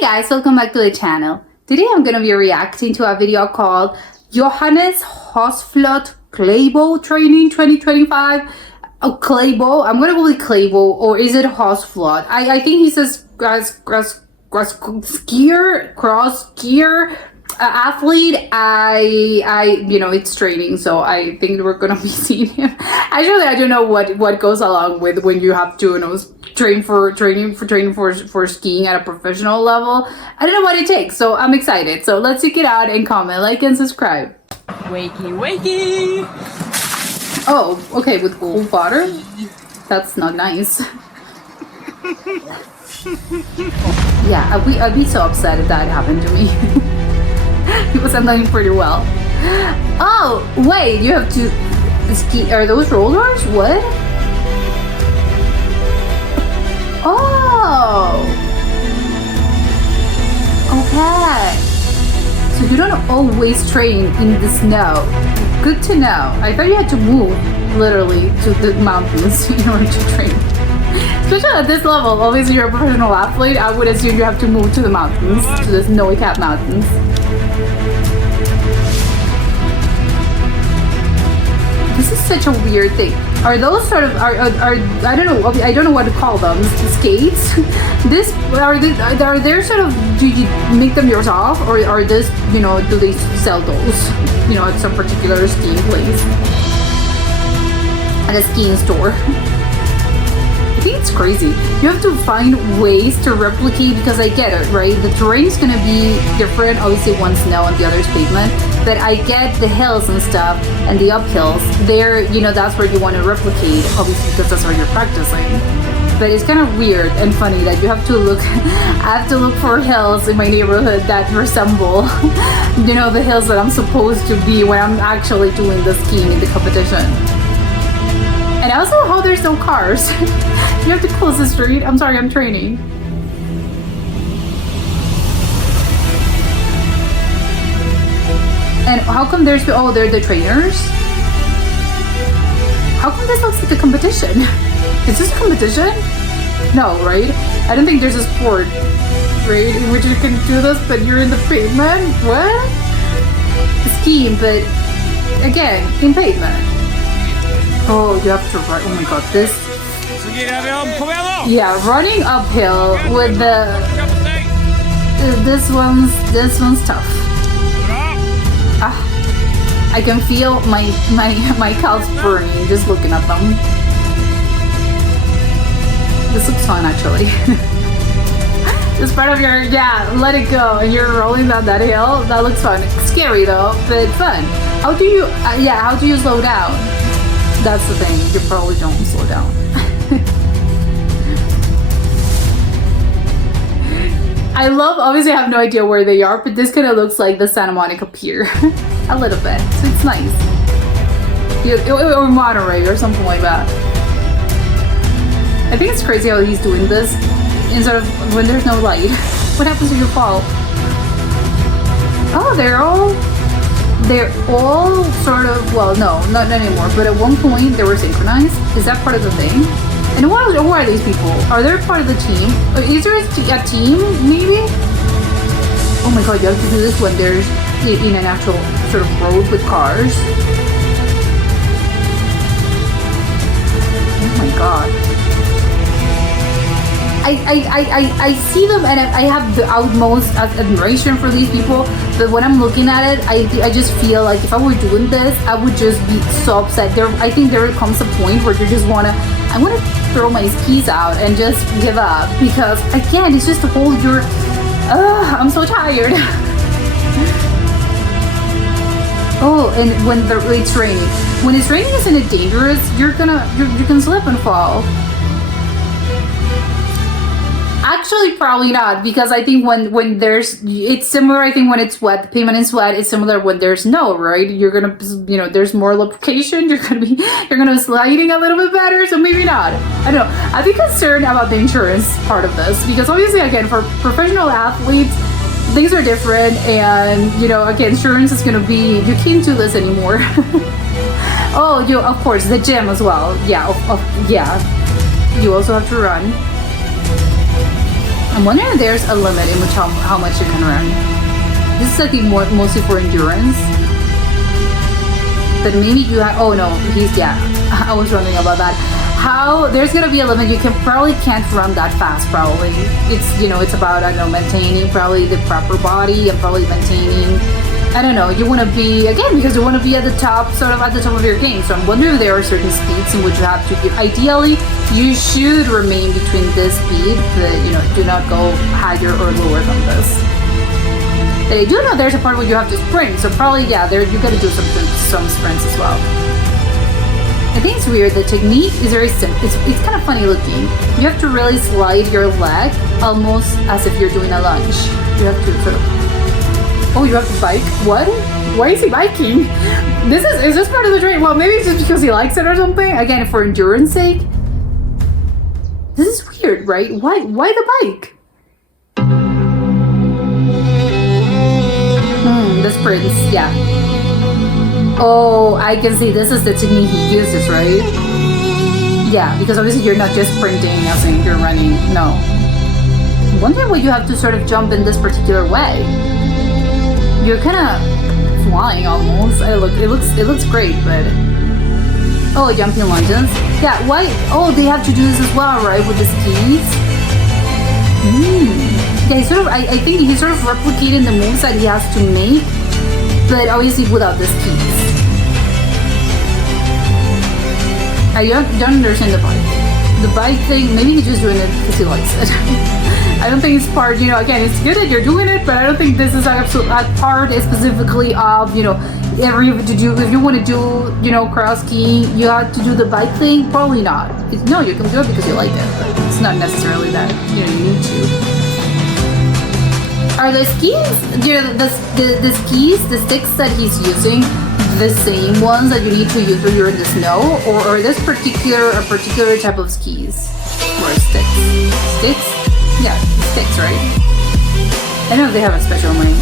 Hey guys, welcome back to the channel. Today I'm going to be reacting to a video called Johannes Høsflot Klæbo Training 2025. Oh, Klæbo. I'm going to go with Klæbo, or is it Høsflot? I think he says cross skier athlete. It's training, so I think we're gonna be seeing him. Actually, I don't know what goes along with when you have to training for skiing at a professional level. I don't know what it takes, so I'm excited. So let's check it out and comment, like, and subscribe. Wakey. Oh, okay, with cold water. That's not nice. Yeah, I'd be so upset if that happened to me. He was handling pretty well. Oh, wait, you have to ski. Are those rollers? What? Oh. Okay. So you don't always train in the snow. Good to know. I thought you had to move literally to the mountains in order to train. Especially at this level, obviously you're a professional athlete, I would assume you have to move to the mountains, to the snowy cap mountains. This is such a weird thing. Are those sort of are I don't know what to call them, skates? Are they sort of, do you make them yourself, or are this, do they sell those, at some particular skiing place? At a skiing store. I think it's crazy. You have to find ways to replicate, because I get it, right? The terrain is going to be different. Obviously, one's snow and the other's pavement. But I get the hills and stuff and the uphills. There, that's where you want to replicate, obviously, because that's where you're practicing. But it's kind of weird and funny that you have to look. I have to look for hills in my neighborhood that resemble, the hills that I'm supposed to be when I'm actually doing the skiing in the competition. And also how there's no cars. You have to close the street. I'm sorry, I'm training. And how come they're the trainers? How come this looks like a competition? Is this a competition? No, right? I don't think there's a sport, right, in which you can do this, but you're in the pavement? What? Skiing, but again, in pavement. Oh, you have to run. Oh my god, this. Yeah, running uphill with this one's tough. I can feel my calves burning just looking at them. This looks fun, actually. This part of your, let it go, and you're rolling down that hill. That looks fun. Scary though, but fun. How do you slow down? That's the thing, you probably don't slow down. Obviously I have no idea where they are, but this kind of looks like the Santa Monica Pier. A little bit, so it's nice. Or Monterey or something like that. I think it's crazy how he's doing this instead of when there's no light. What happens if you fall? Oh, they're all sort of, well, no, not anymore, but at one point they were synchronized. Is that part of the thing? And who are these people? Are they part of the team? Is there a team, maybe? Oh my god, you have to do this when there's in an actual sort of road with cars. Oh my god. I see them and I have the utmost admiration for these people, but when I'm looking at it, I just feel like if I were doing this, I would just be so upset. I think there comes a point where you just I want to throw my skis out and just give up, because again, it's just to hold your, I'm so tired. Oh, and when it's raining. When it's raining, isn't it dangerous? You can slip and fall. Actually, probably not, because I think when it's similar. I think when it's wet, the pavement is wet, it's similar when there's snow, right? You're gonna, there's more lubrication. You're gonna be sliding a little bit better. So maybe not. I don't know. I'd be concerned about the insurance part of this, because obviously, again, for professional athletes, things are different, and again, insurance is gonna be, you can't do this anymore. Oh, of course, the gym as well. Yeah, yeah. You also have to run. I'm wondering if there's a limit in which how much you can run. This is I think mostly for endurance. But maybe you have, oh no, I was wondering about that. How, there's gonna be a limit, you probably can't run that fast probably. It's about, I don't know, maintaining probably the proper body and probably maintaining, I don't know, you wanna be, again, because you wanna be at the top, sort of at the top of your game. So I'm wondering if there are certain speeds in which you have to be, ideally, you should remain between this speed, but do not go higher or lower than this. But I do know there's a part where you have to sprint, so probably, you gotta do some sprints as well. I think it's weird, the technique is very simple, it's kind of funny looking. You have to really slide your leg, almost as if you're doing a lunge. You have to sort of, oh, you have to bike? What? Why is he biking? Is this part of the train? Well, maybe it's just because he likes it or something. Again, for endurance sake. This is weird, right? Why the bike? The sprints, yeah. Oh, I can see this is the technique he uses, right? Yeah, because obviously you're not just sprinting as in you're running, no. I'm wondering why you have to sort of jump in this particular way. You're kind of flying almost. It looks great, but... Oh, jumping lunges. Yeah, why? Oh, they have to do this as well, right? With the skis? Yeah, I think he's sort of replicating the moves that he has to make, but obviously without the skis. I don't understand the bike. The bike thing, maybe he's just doing it because he likes it. I don't think it's part, again, it's good that you're doing it, but I don't think this is a part specifically of, if you want to do, cross skiing, you have to do the bike thing? Probably not. No, you can do it because you like it, but it's not necessarily that, you need to. Are the skis, the skis, the sticks that he's using, the same ones that you need to use when you're in the snow, or are this a particular type of skis? Or sticks? Sticks? Yeah, sticks, right? I know they have a special name.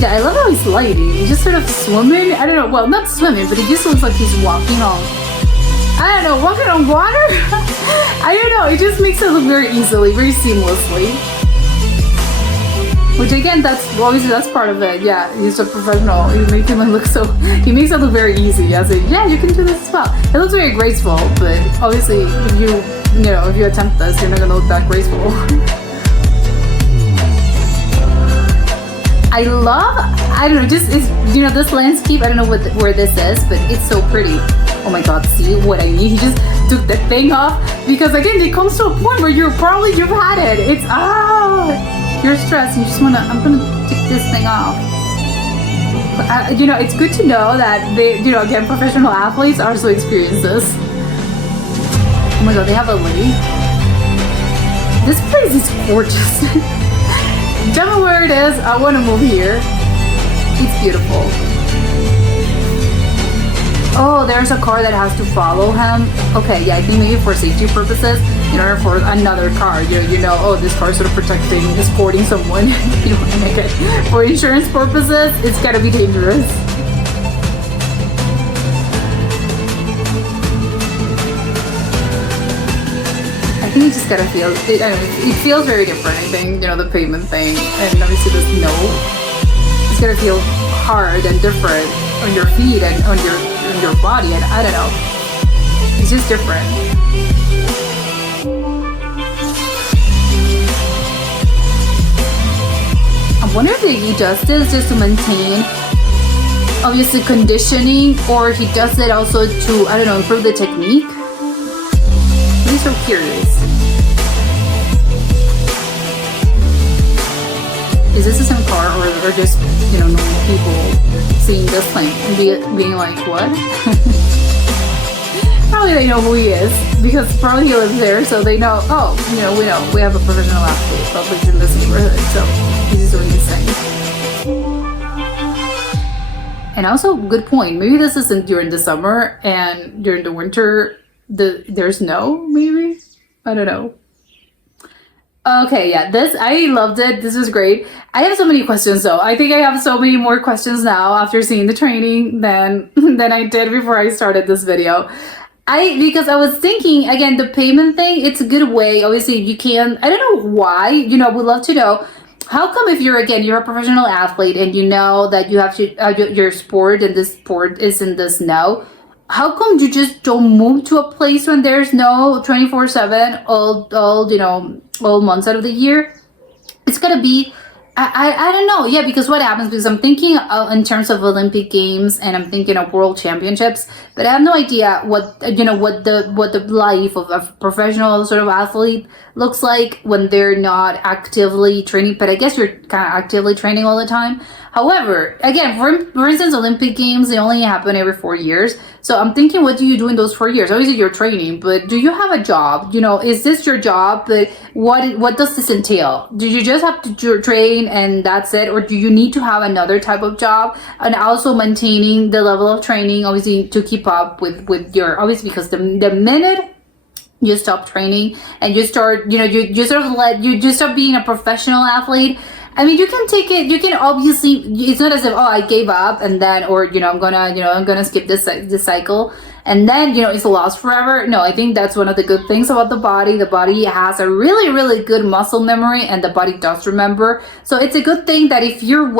Yeah, I love how he's sliding. He's just sort of swimming. I don't know, well, not swimming, but he just looks like he's walking on, I don't know, walking on water? I don't know, it just makes it look very easily, very seamlessly. Which again, that's part of it. Yeah, he's a professional. He makes it look very easy. As in, yeah, you can do this as well. It looks very graceful, but obviously, if you attempt this, you're not gonna look that graceful. I don't know, this landscape. I don't know where this is, but it's so pretty. Oh my God, see what I mean? He just took the thing off because again, it comes to a point where you've had it. It's you're stressed. You just I'm gonna take this thing off. But, it's good to know that they, again, professional athletes also experience this. Oh my God, they have a lake. This place is gorgeous. Tell me where it is. I want to move here. It's beautiful. Oh, there's a car that has to follow him. Okay, yeah, I think maybe for safety purposes, in order for another car, oh, this car is sort of escorting someone. Okay. For insurance purposes, it's gotta be dangerous. I think you just gotta feel it. I don't know, it feels very different. I think the pavement thing, and obviously the snow. It's gonna feel hard and different on your feet and on your body, and I don't know. It's just different. I wonder if he does this just to maintain, obviously, conditioning, or he does it also to, I don't know, improve the technique. I'm so curious. Is this the same car, or just, normal people seeing this thing and being like, what? Probably they know who he is, because probably he lives there, so they know, oh, we have a professional athlete probably in this neighborhood, so he's doing his thing. And also, good point, maybe this isn't during the summer, and during the winter, there's snow, maybe? I don't know. Okay, yeah, I loved it. This was great. I have so many questions though. I think I have so many more questions now after seeing the training than I did before I started this video. Because I was thinking again, the payment thing, it's a good way. Obviously, you can. I don't know why. We'd love to know. How come if you're a professional athlete and you know that you have to your sport and this sport is in the snow? How come you just don't move to a place when there's no 24/7 all months out of the year? It's gonna be I don't know. Yeah, because what happens? Because I'm thinking in terms of Olympic Games and I'm thinking of World Championships, but I have no idea what the life of a professional sort of athlete looks like when they're not actively training. But I guess you're kind of actively training all the time. However, again, for instance, Olympic Games, they only happen every 4 years. So I'm thinking, what do you do in those 4 years? Obviously, you're training, but do you have a job? Is this your job? But what does this entail? Do you just have to train and that's it? Or do you need to have another type of job and also maintaining the level of training, obviously, to keep up with your, obviously, because the minute you stop training and you start, you just stop being a professional athlete. I mean, you can take it. You can obviously. It's not as if I gave up and then, or I'm gonna skip this cycle and then it's lost forever. No, I think that's one of the good things about the body. The body has a really really good muscle memory, and the body does remember. So it's a good thing that if you're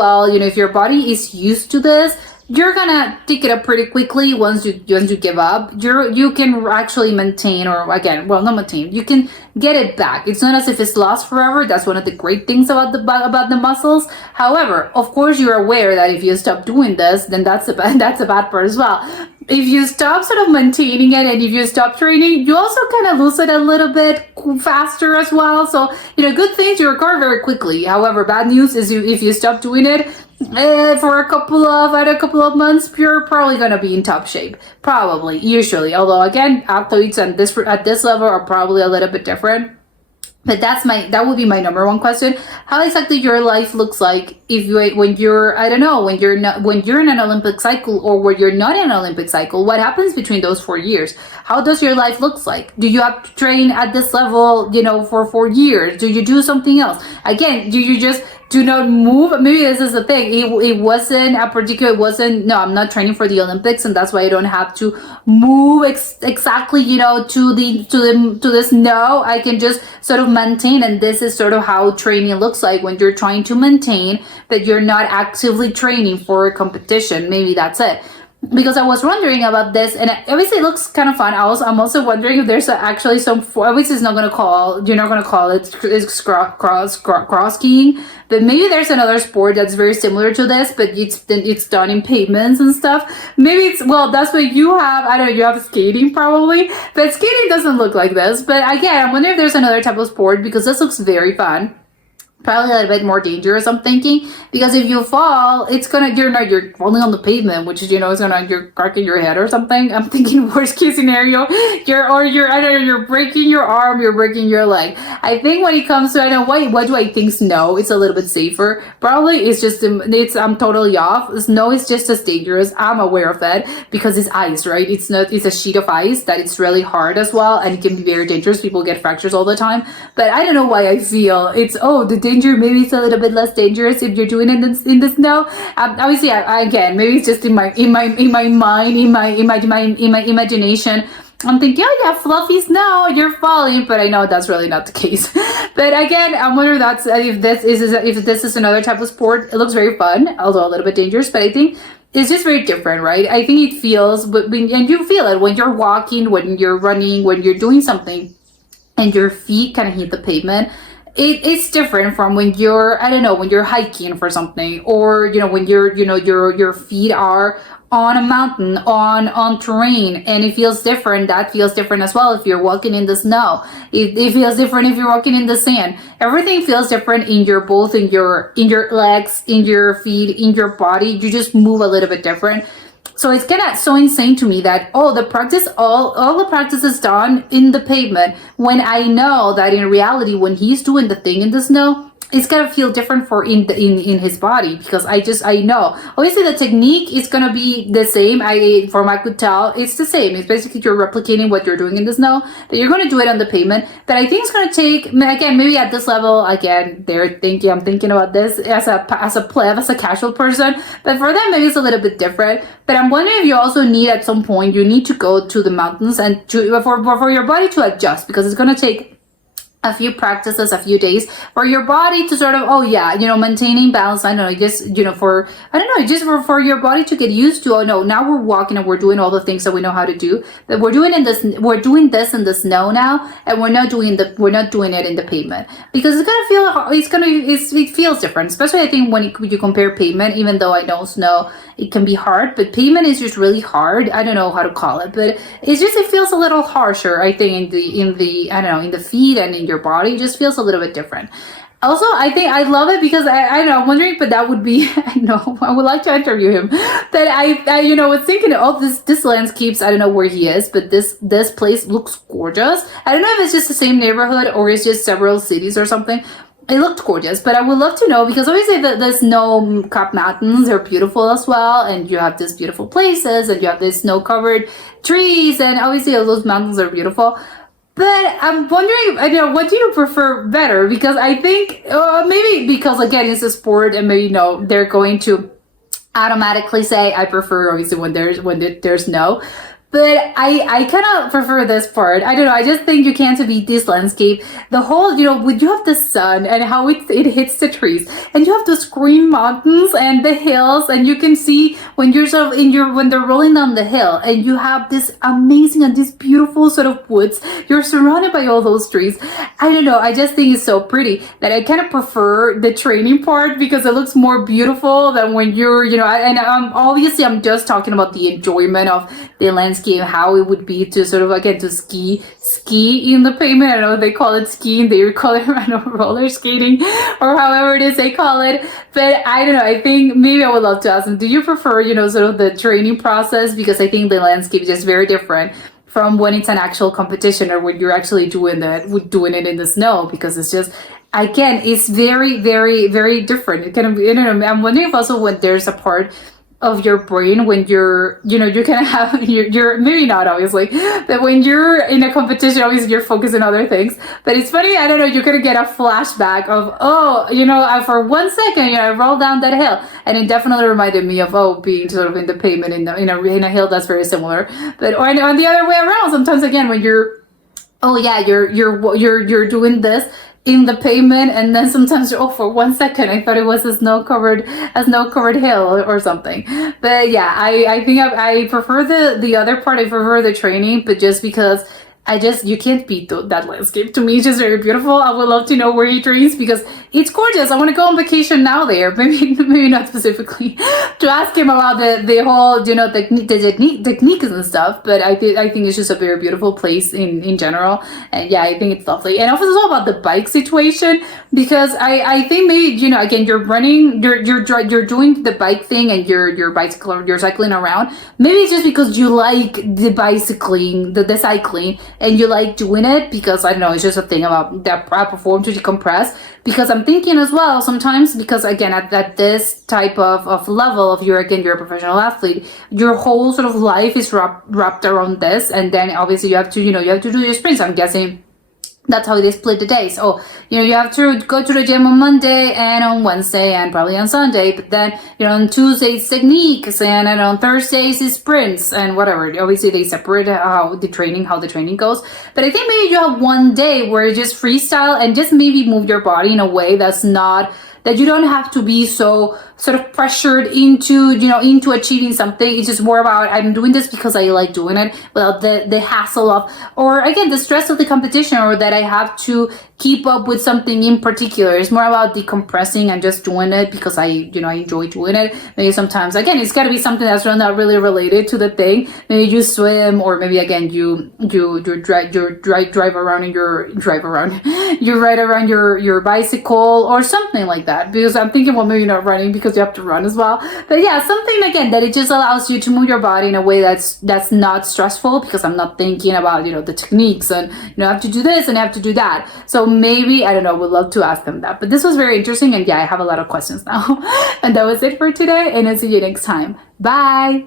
if your body is used to this, you're gonna pick it up pretty quickly once you give up. You can actually maintain, or again, well, not maintain. You can get it back. It's not as if it's lost forever. That's one of the great things about the muscles. However, of course, you're aware that if you stop doing this, then that's a bad part as well. If you stop sort of maintaining it and if you stop training, you also kind of lose it a little bit faster as well. So, good things, you recover very quickly. However, bad news is if you stop doing it for a couple of months, you're probably going to be in top shape. Probably, usually. Although, again, athletes at this level are probably a little bit different. But that would be my number one question. How exactly your life looks like when you're in an Olympic cycle or when you're not in an Olympic cycle. What happens between those 4 years? How does your life looks like? Do you have to train at this level, for 4 years? Do you do something else? Again, do you just do not move? Maybe this is the thing. It wasn't, no, I'm not training for the Olympics, and that's why I don't have to move exactly, to the snow. I can just sort of maintain, and this is sort of how training looks like when you're trying to maintain, but you're not actively training for a competition. Maybe that's it. Because I was wondering about this, and obviously it looks kind of fun. I'm also wondering if there's actually some. Obviously, you're not gonna call it cross skiing, but maybe there's another sport that's very similar to this, but it's done in pavements and stuff. Maybe that's what you have. I don't know. You have skating probably, but skating doesn't look like this. But again, I'm wondering if there's another type of sport because this looks very fun. Probably a little bit more dangerous, I'm thinking, because if you fall, you're falling on the pavement, which is, you're cracking your head or something. I'm thinking worst case scenario, you're breaking your arm, you're breaking your leg. I think when it comes to, why do I think snow? It's a little bit safer. Probably I'm totally off. Snow is just as dangerous. I'm aware of that because it's ice, right? It's a sheet of ice that it's really hard as well, and it can be very dangerous. People get fractures all the time, but I don't know why I feel the danger, maybe it's a little bit less dangerous if you're doing it in the snow. Obviously, again, maybe it's just in my mind, in my imagination. I'm thinking, oh yeah, fluffy snow, you're falling, but I know that's really not the case. But again, I'm wondering if this is another type of sport. It looks very fun, although a little bit dangerous. But I think it's just very different, right? I think it feels, and you feel it when you're walking, when you're running, when you're doing something, and your feet kind of hit the pavement. It's different from when you're, when you're hiking for something, or, when your feet are on a mountain, on terrain, and it feels different. That feels different as well if you're walking in the snow. It feels different if you're walking in the sand. Everything feels different in your legs, in your feet, in your body. You just move a little bit different. So it's kind of so insane to me that all the practice is done in the pavement, when I know that in reality, when he's doing the thing in the snow, it's gonna feel different in his body, because I know obviously the technique is gonna be the same. From I could tell it's the same. It's basically you're replicating what you're doing in the snow, but you're gonna do it on the pavement. But I think it's gonna take, again, maybe at this level, again, I'm thinking about this as a pleb, as a casual person, but for them maybe it's a little bit different. But I'm I'm wondering if you also need at some point, you need to go to the mountains and for your body to adjust, because it's going to take a few practices, a few days for your body to sort of, maintaining balance. I don't know, just, for your body to get used to, now we're walking and we're doing all the things that we know how to do, that we're doing this in the snow now, and we're not doing it in the pavement, because it feels different, especially I think when you compare pavement, even though I know snow, it can be hard, but pavement is just really hard. I don't know how to call it, but it feels a little harsher, I think, in the feet and in your body. It just feels a little bit different. Also, I think I love it because I don't know, I'm wondering, but that would be, I would like to interview him. That I was thinking, this landscapes, I don't know where he is, but this place looks gorgeous. I don't know if it's just the same neighborhood or it's just several cities or something. It looked gorgeous, but I would love to know, because obviously the snow-capped mountains are beautiful as well, and you have these beautiful places, and you have these snow-covered trees, and obviously all those mountains are beautiful. But I'm wondering, what do you prefer better? Because I think, maybe because, again, it's a sport, and maybe, they're going to automatically say, I prefer, obviously, when there's snow. But I kind of prefer this part. I don't know. I just think you can't beat this landscape. The whole, when you have the sun and how it hits the trees, and you have those green mountains and the hills, and you can see when you're sort of when they're rolling down the hill, and you have this amazing and this beautiful sort of woods. You're surrounded by all those trees. I don't know. I just think it's so pretty that I kind of prefer the training part, because it looks more beautiful than when you're, obviously I'm just talking about the enjoyment of the landscape, how it would be to sort of, again, to ski in the pavement. I don't know if they call it skiing, they call it, roller skating, or however it is they call it. But I don't know, I think maybe I would love to ask them, do you prefer, sort of the training process? Because I think the landscape is just very different from when it's an actual competition, or when you're actually doing it in the snow, because it's just, again, it's very, very, very different. It kind of, I'm wondering if also when there's a part of your brain when you're kind of have you're maybe not obviously, but when you're in a competition, obviously you're focused on other things. But it's funny, I don't know, you're gonna get a flashback of, for 1 second, I rolled down that hill, and it definitely reminded me of being sort of in the pavement in a hill that's very similar. But or on the other way around, sometimes again when you're doing this in the pavement, and then sometimes, for 1 second I thought it was a snow covered hill or something. But yeah, I think I prefer the other part. I prefer the training, but just because you can't beat that landscape. To me, it's just very beautiful. I would love to know where he trains, because it's gorgeous. I want to go on vacation now there. Maybe not specifically to ask him about the whole, techniques and stuff. But I think it's just a very beautiful place in general. And yeah, I think it's lovely. And also about the bike situation, because I think maybe, again, you're running, you're doing the bike thing, and you're cycling around. Maybe it's just because you like the bicycling, the cycling, and you like doing it, because I don't know, it's just a thing about that I perform to decompress. Because I'm thinking as well sometimes, because again, at this type of level of you're a professional athlete, your whole sort of life is wrapped around this, and then obviously you have to do your sprints. I'm guessing that's how they split the days. So, you have to go to the gym on Monday and on Wednesday and probably on Sunday. But then, on Tuesdays, techniques, and on Thursdays is sprints and whatever. Obviously, they separate how the training goes. But I think maybe you have one day where you just freestyle and just maybe move your body in a way that you don't have to be so sort of pressured into achieving something. It's just more about, I'm doing this because I like doing it, without the hassle of, or again, the stress of the competition, or that I have to keep up with something in particular. It's more about decompressing and just doing it because I enjoy doing it. Maybe sometimes, again, it's got to be something that's not really related to the thing. Maybe you swim, or maybe again you ride around your bicycle or something like that. Because I'm thinking, well, maybe not running because you have to run as well. But yeah, something again that it just allows you to move your body in a way that's not stressful, because I'm not thinking about the techniques and I have to do this and I have to do that. So maybe, I don't know, would love to ask them that. But this was very interesting, and yeah, I have a lot of questions now. And that was it for today, and I'll see you next time. Bye.